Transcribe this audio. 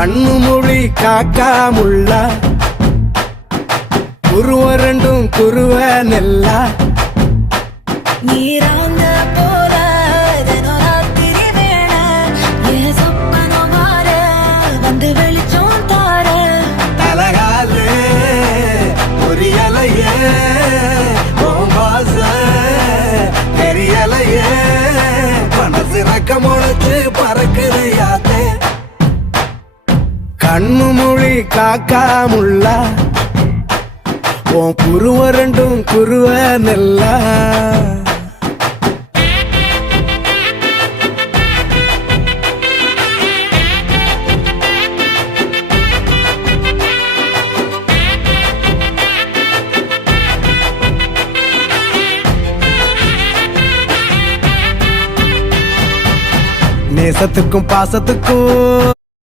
கண்ணு மொழி காக்காமுள்ள குருவரண்டும் குருவ நெல்லா நீராங்க போல தினராத்திரி வேள என் சொப்பனம் மாற வந்து வெளிச்சம் தார தலகாலே பொரியலையே ஓம்பாச தெரியலையே மனசு ரக்க முளைச்சு பறக்குதையாத்தே கண்ணு மொழி காக்காமுள்ள உன் குருவரண்டும் குருவ நெல்லா நேசத்துக்கும் பாசத்துக்கும்